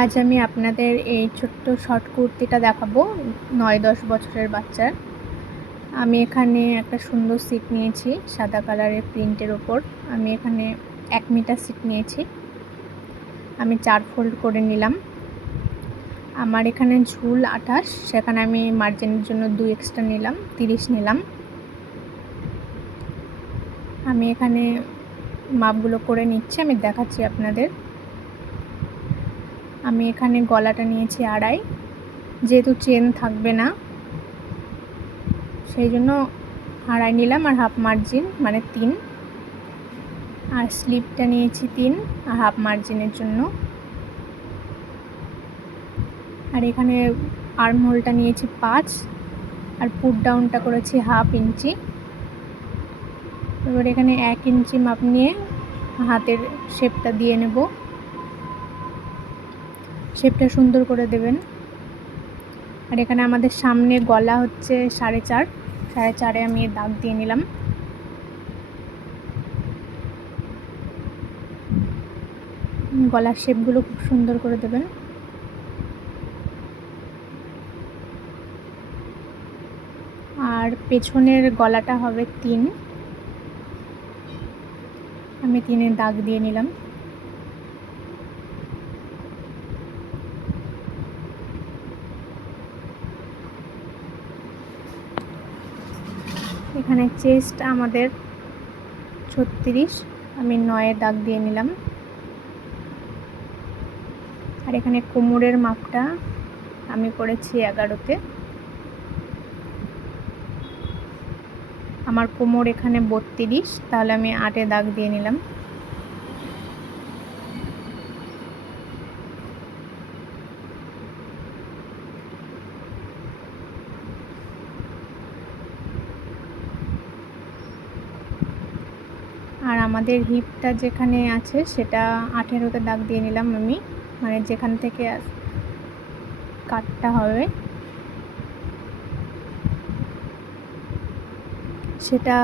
আজ আমি আপনাদের এই ছোট্ট শর্ট কুর্তিটা দেখাবো ৯-১০ বছরের বাচ্চার। আমি এখানে একটা সুন্দর সিট নিয়েছি সাদা কালারের প্রিন্টের ওপর। আমি এখানে ১ মিটার সিট নিয়েছি। আমি ৪ ফোল্ড করে নিলাম। আমার এখানে ঝুল ২৮, সেখানে আমি মার্জিনের জন্য ২ এক্সট্রা নিলাম, ৩০ নিলাম। আমি এখানে মাপগুলো করে নিচ্ছি, আমি দেখাচ্ছি আপনাদের। আমি এখানে গলাটা নিয়েছি ২.৫, যেহেতু চেন থাকবে না সেই জন্য ২.৫ নিলাম, আর হাফ মার্জিন মানে ৩, আর স্লিপটা নিয়েছি ৩ আর হাফ মার্জিনের জন্য। আর এখানে আর্ম হোলটা নিয়েছি ৫ আর পুট ডাউনটা করেছি ১/২ ইঞ্চি। এবার এখানে ১ ইঞ্চি মাপ নিয়ে হাতের শেপটা দিয়ে নেব। শেপটা সুন্দর করে দেবেন। আর এখানে আমাদের সামনে গলা হচ্ছে ৪.৫, ৪.৫-এ আমি দাগ দিয়ে নিলাম। গলার শেপগুলো খুব সুন্দর করে দেবেন। আর পেছনের গলাটা হবে ৩, আমি ৩-এ দাগ দিয়ে নিলাম। এখানে চেস্ট আমাদের ৩৬, আমি ৯-এ দাগ দিয়ে নিলাম। আর এখানে কোমরের মাপটা আমি করেছি ১১-তে। আমার কোমর এখানে ৩২, তাহলে আমি ৮-এ দাগ দিয়ে নিলাম। আর আমাদের হিপটা যেখানে আছে সেটা ১৮-তে দাগ দিয়ে নিলাম আমি, মানে যেখান থেকে কাটটা হবে সেটা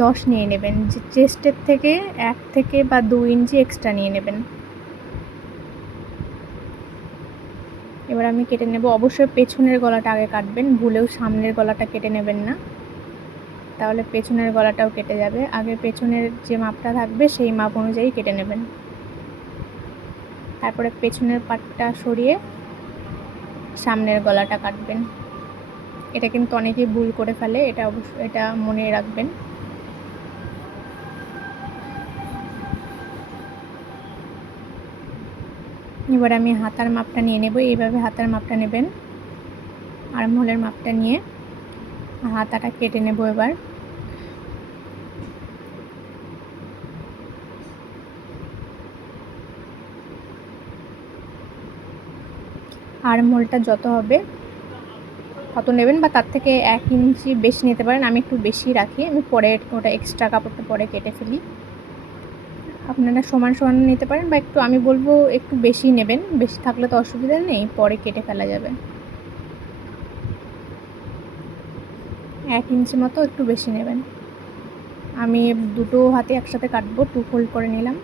১০ নিয়ে নেবেন। যে চেস্টের থেকে ১ থেকে বা ২ ইঞ্চি এক্সট্রা নিয়ে নেবেন। এবার আমি কেটে নেব। অবশ্যই পেছনের গলাটা আগে কাটবেন, ভুলেও সামনের গলাটা কেটে নেবেন না, তাহলে পেছনের গলাটাও কেটে যাবে। আগে পেছনের যে মাপটা থাকবে সেই মাপ অনুযায়ী কেটে নেবেন। তারপরে পেছনের পাটটা সরিয়ে সামনের গলাটা কাটবেন। এটা কিন্তু অনেকেই ভুল করে ফেলে, এটা মনে রাখবেন। এবার আমি হাতার মাপটা নিয়ে নেব। এইভাবে হাতার মাপটা নেবেন, আর্মহোলের মাপটা নিয়ে হাতাটা কেটে নেব। এবার আর্মহোলটা যত হবে তত নেবেন, বা তার থেকে ১ ইঞ্চি বেশি নিতে পারেন। আমি একটু বেশি রাখি, আমি পরে ওটা এক্সট্রা কাপড়টা পরে কেটে ফেলি। আপনারা সমান সমান নিতে পারেন, বা একটু, আমি বলবো একটু বেশি নেবেন। বেশি থাকলে তো অসুবিধা নেই, পরে কেটে ফেলা যাবে। ১ ইঞ্চি মতো একটু বেশি নেবেন। আমি দুটো হাতে একসাথে কাটবো, 2 ফোল্ড করে নিলাম।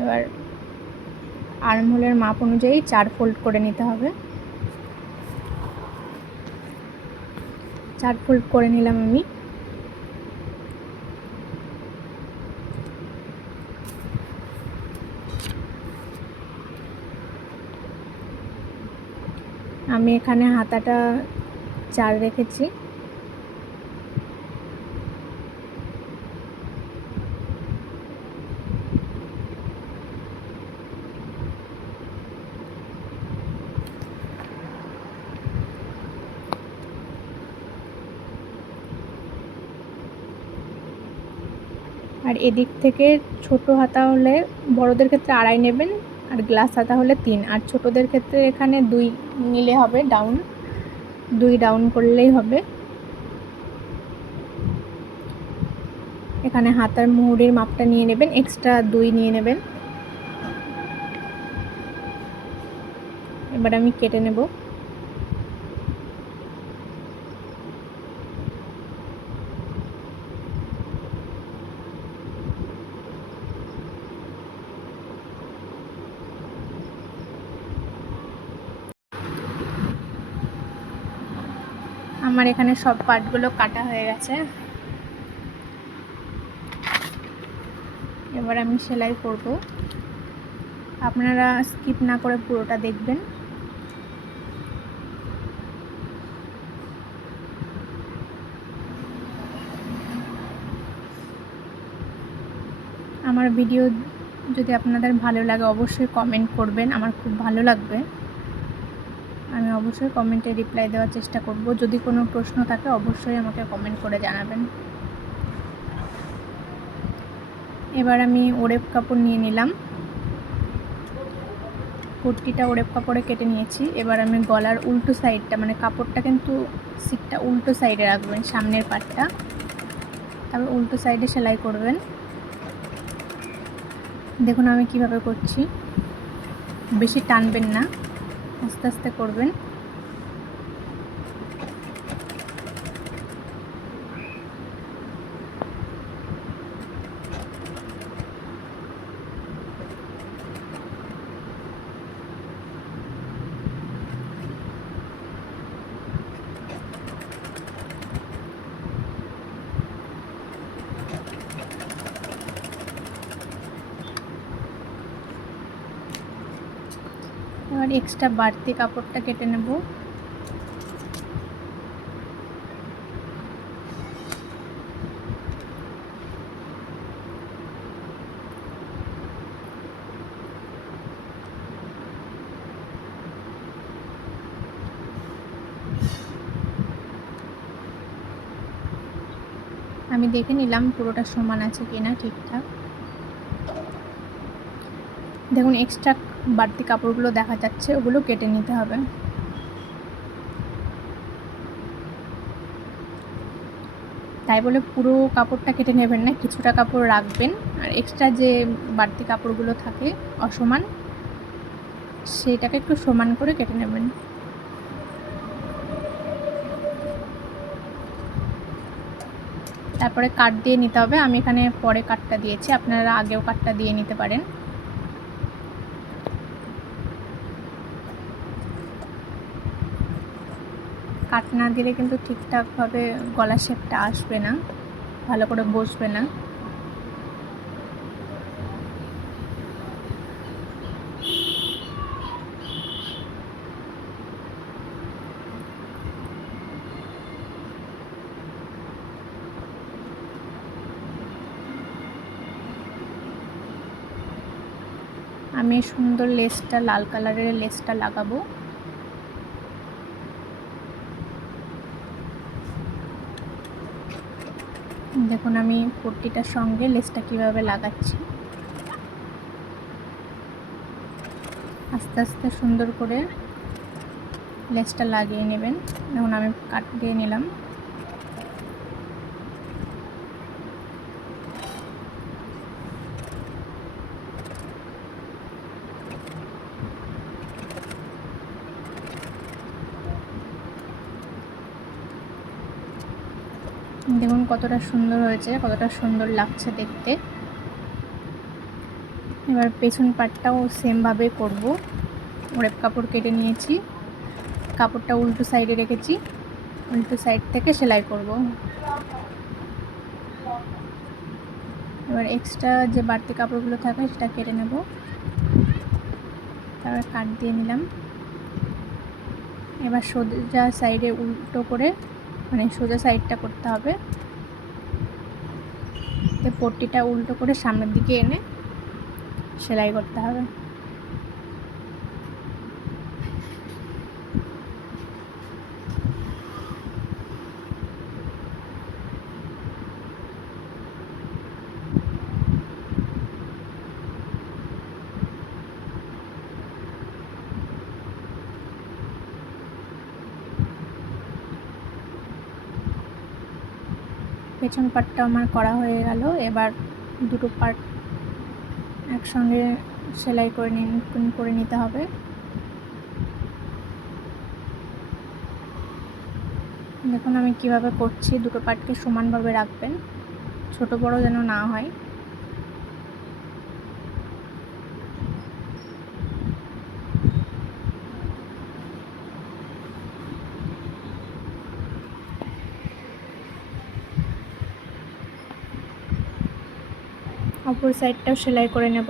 এবার আর্মহোলের মাপ অনুযায়ী ৪ ফোল্ড করে নিতে হবে। ৪ ফোল্ড করে নিলাম আমি। আমি এখানে হাতাটা ৪ রেখেছি। আর এদিক থেকে ছোট হাতা হলে, বড়দের ক্ষেত্রে ২.৫ নেবেন, আর গ্লাস হাতা হলে ৩, আর ছোটদের ক্ষেত্রে এখানে ২ নিলে হবে, ডাউন ২ ডাউন করলেই হবে। এখানে হাতার মুহুরির মাপটা নিয়ে নেবেন, এক্সট্রা ২ নিয়ে নেবেন। এবার আমি কেটে নেব। আমার এখানে সব পার্টগুলো কাটা হয়ে গেছে। এবার আমি সেলাই করব। আপনারা স্কিপ না করে পুরোটা দেখবেন। আমার ভিডিও যদি আপনাদের ভালো লাগে অবশ্যই কমেন্ট করবেন, আমার খুব ভালো লাগবে। আমি অবশ্যই কমেন্টে রিপ্লাই দেওয়ার চেষ্টা করব। যদি কোনো প্রশ্ন থাকে অবশ্যই আমাকে কমেন্ট করে জানাবেন। এবার আমি ওড়েপ কাপড় নিয়ে নিলাম, কুর্তিটা ওড়েপ কাপড়ে কেটে নিয়েছি। এবার আমি গলার উল্টো সাইডটা, মানে কাপড়টা কিন্তু সিটটা উল্টো সাইডে রাখবেন, সামনের পাটটা, তারপর উল্টো সাইডে সেলাই করবেন। দেখুন আমি কিভাবে করছি, বেশি টানবেন না, আস্তে আস্তে করবেন। এবার এক্সট্রা বাড়তি কাপড়টা কেটে নেব। আমি দেখে নিলাম পুরোটা সমান আছে কিনা, ঠিকঠাক। দেখুন এক্সট্রা বাড়তি কাপড়গুলো দেখা যাচ্ছে, ওগুলো কেটে নিতে হবে। তাই বলে পুরো কাপড়টা কেটে নেবেন না, কিছুটা কাপড় রাখবেন। আর এক্সট্রা যে বাড়তি কাপড়গুলো থাকে অসমান, সেটাকে একটু সমান করে কেটে নেবেন। তারপরে কাট দিয়ে নিতে হবে। আমি এখানে পরে কাটটা দিয়েছি, আপনারা আগেও কাটটা দিয়ে নিতে পারেন। কাট না দিলে কিন্তু ঠিকঠাকভাবে গলা শেপটা আসবে না, ভালো করে বসবে না। আমি সুন্দর লেসটা, লাল কালারের লেসটা লাগাবো। দেখুন আমি কুর্তিটার সঙ্গে লেসটা কিভাবে লাগাচ্ছি। আস্তে আস্তে সুন্দর করে লেসটা লাগিয়ে নেবেন। দেখুন আমি কাট দিয়ে নিলাম। দেখুন কতটা সুন্দর হয়েছে, কতটা সুন্দর লাগছে দেখতে। এবার পেছন পাটটাও সেমভাবে করব। ওড়েপ কাপড় কেটে নিয়েছি, কাপড়টা উল্টো সাইডে রেখেছি, উল্টো সাইড থেকে সেলাই করব। এবার এক্সট্রা যে বাড়তি কাপড়গুলো থাকে সেটা কেটে নেব। তারপর কাট দিয়ে নিলাম। এবার সোজা সাইডে উল্টো করে, মানে সোজা সাইডটা করতে হবে, পট্টিটা উল্টো করে সামনের দিকে এনে সেলাই করতে হবে। পেছন পাটটা আমার করা হয়ে গেল। এবার দুটো পার্ট একসঙ্গে সেলাই করে নিতে হবে। দেখুন আমি কিভাবে করছি, দুটো পার্টকে সমানভাবে রাখবেন, ছোট বড় যেন না হয়। অপর সাইডটাও সেলাই করে নেব।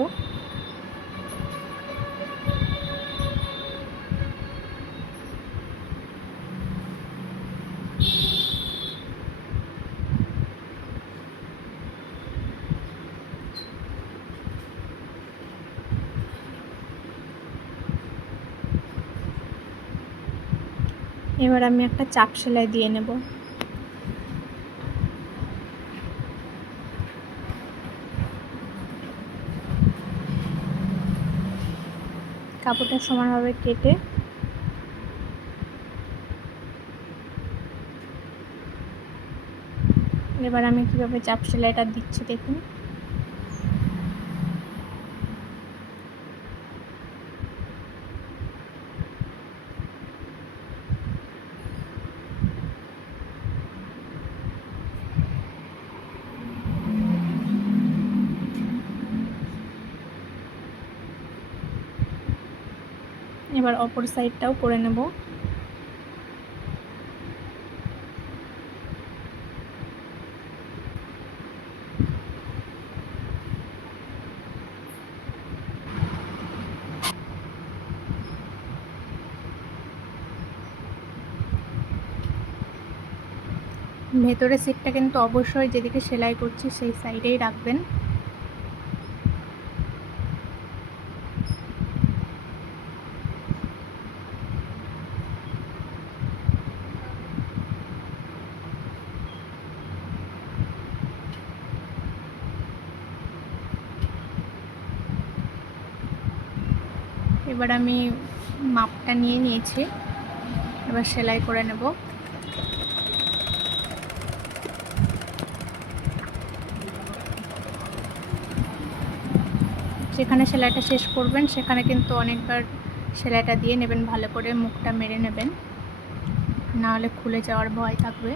এবার আমি একটা চাপ সেলাই দিয়ে নেব। কাপড়টা সমানভাবে কেটে এবার আমি কিভাবে চাপ সেলাইটা দিচ্ছি দেখুন। এবার অপর সাইডটাও করে নেব। ভেতরের সিটটা কিন্তু অবশ্যই যেদিকে সেলাই করছি সেই সাইডেই রাখবেন। এবার আমি মাপটা নিয়ে নিয়েছি, এবার সেলাই করে নেব। যেখানে সেলাইটা শেষ করবেন সেখানে কিন্তু অনেকবার সেলাইটা দিয়ে নেবেন, ভালো করে মুখটা মেরে নেবেন, নাহলে খুলে যাওয়ার ভয় থাকবে।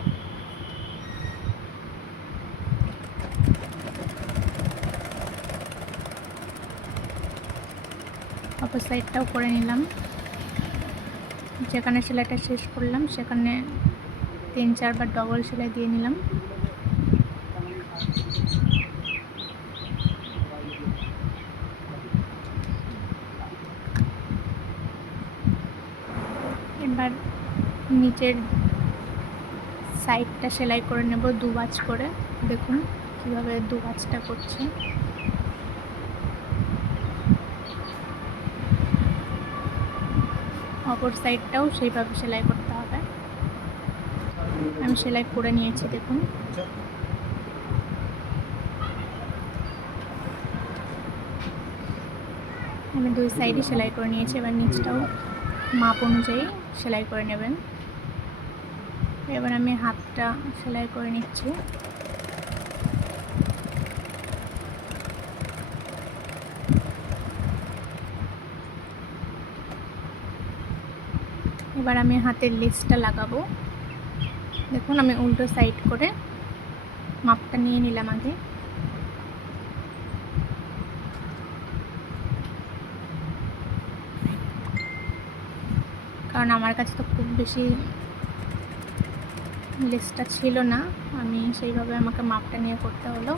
অপর সাইডটাও করে নিলাম। যেখানে সেলাইটা শেষ করলাম সেখানে 3-4 বার ডবল সেলাই দিয়ে নিলাম। এবার নিচের সাইডটা সেলাই করে নেব 2 ভাঁজ করে। দেখুন কীভাবে 2 ভাঁজটা করছি। অপর সাইডটাও সেইভাবে সেলাই করতে হবে। আমি সেলাই করে নিয়েছি দেখুন। আমি 2 সাইডই সেলাই করে নিয়েছি। এবার নিচটাও মাপ অনুযায়ী সেলাই করে নেবেন। এবার আমি হাতটা সেলাই করে নিচ্ছি। এবার আমি হাতের লেসটা লাগাবো। দেখুন আমি উল্টো সাইড করে মাপটা নিয়ে নিলাম আগে। কারণ আমার কাছে তো খুব বেশি লেসটা ছিল না, আমি সেইভাবে আমাকে মাপটা নিয়ে করতে হলো।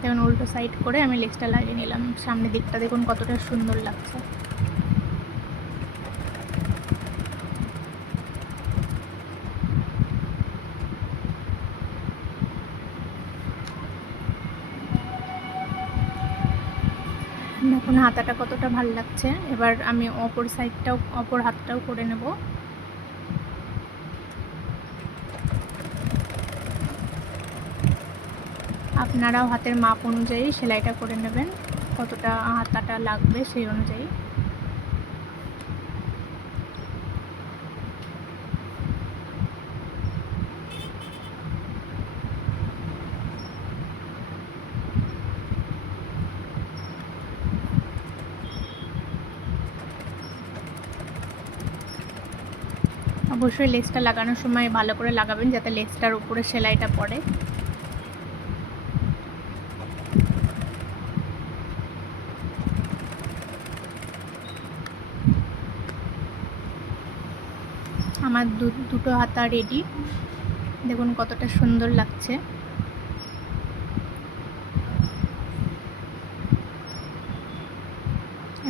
যেমন উল্টো সাইড করে আমি লেসটা লাগিয়ে নিলাম। সামনের দিকটা দেখুন কতটা সুন্দর লাগছে। দেখুন হাতাটা কতটা ভালো লাগছে। এবার আমি অপর সাইডটাও, অপর হাতটাও করে নেব। আপনারাও হাতের মাপ অনুযায়ী সেলাইটা করে নেবেন, কতটা হাতাটা লাগবে সেই অনুযায়ী। অবশ্যই লেসটা লাগানোর সময় ভালো করে লাগাবেন যাতে লেসটার উপরে সেলাইটা পড়ে। আমার দুটো হাতা রেডি। দেখুন কতটা সুন্দর লাগছে।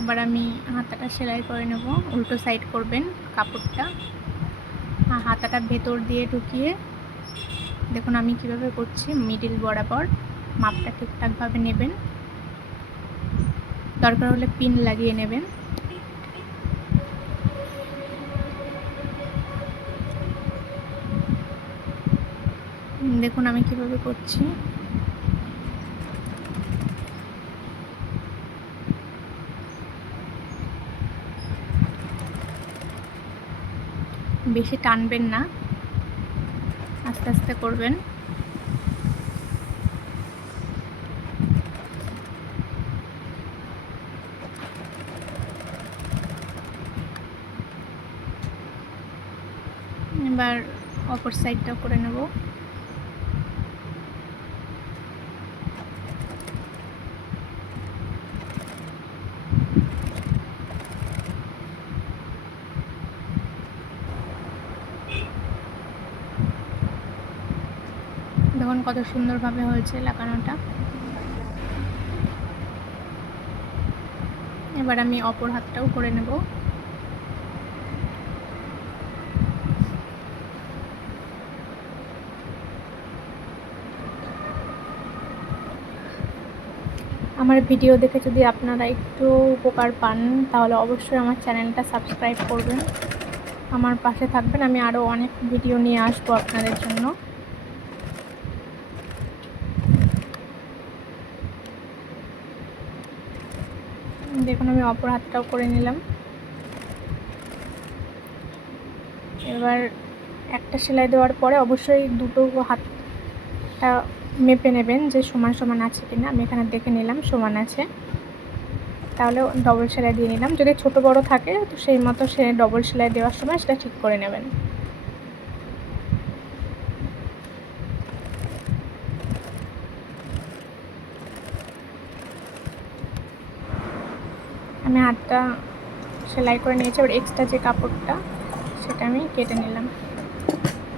এবার আমি হাতাটা সেলাই করে নেব। উল্টো সাইড করবেন কাপড়টা, হাতাটা ভেতর দিয়ে ঢুকিয়ে দেখুন আমি কিভাবে করছি। মিডিল বরাবর মাপটা ঠিকঠাকভাবে নেবেন, দরকার হলে পিন লাগিয়ে নেবেন। দেখুন আমি কিভাবে করছি। বেশি টানবেন না, আস্তে আস্তে করবেন। এবার অপর সাইডটাও করে নেব। দেখুন কত সুন্দরভাবে হয়েছে লাগানোটা। এবার আমি অপর হাতটাও করে নেব। আমার ভিডিও দেখে যদি আপনারা একটু উপকার পান তাহলে অবশ্যই আমার চ্যানেলটা সাবস্ক্রাইব করবেন, আমার পাশে থাকবেন। আমি আরও অনেক ভিডিও নিয়ে আসবো আপনাদের জন্য। দেখুন আমি অপর হাতটাও করে নিলাম। এবার একটা সেলাই দেওয়ার পরে অবশ্যই দুটো হাতটা মেপে নেবেন যে সমান সমান আছে কিনা। আমি এখানে দেখে নিলাম সমান আছে, তাহলে ডবল সেলাই দিয়ে নিলাম। যদি ছোট বড় থাকে তো সেই মতো সে ডবল সেলাই দেওয়ার সময় সেটা ঠিক করে নেবেন। আমি হাতটা সেলাই করে নিয়েছি। এবার এক্সট্রা যে কাপড়টা সেটা আমি কেটে নিলাম।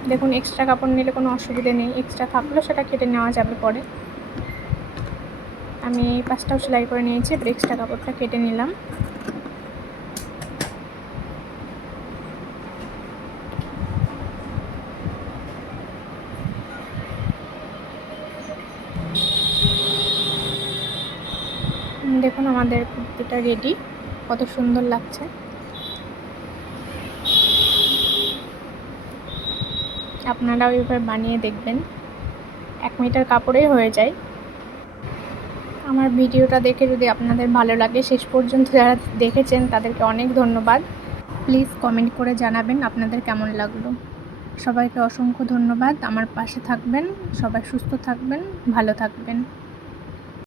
দেখুন এক্সট্রা কাপড় নিলে কোনো অসুবিধে নেই, এক্সট্রা থাকলেও সেটা কেটে নেওয়া যাবে পরে। আমি এই পাশটাও সেলাই করে নিয়েছি। এবার এক্সট্রা কাপড়টা কেটে নিলাম। দেখুন আমাদের কুর্তিটা রেডি, কত সুন্দর লাগছে। আপনারাও এবার বানিয়ে দেখবেন, 1 মিটার কাপড়েই হয়ে যায়। আমার ভিডিওটা দেখে যদি আপনাদের ভালো লাগে, শেষ পর্যন্ত যারা দেখেছেন তাদেরকে অনেক ধন্যবাদ। প্লিজ কমেন্ট করে জানাবেন আপনাদের কেমন লাগলো। সবাইকে অসংখ্য ধন্যবাদ। আমার পাশে থাকবেন, সবাই সুস্থ থাকবেন, ভালো থাকবেন।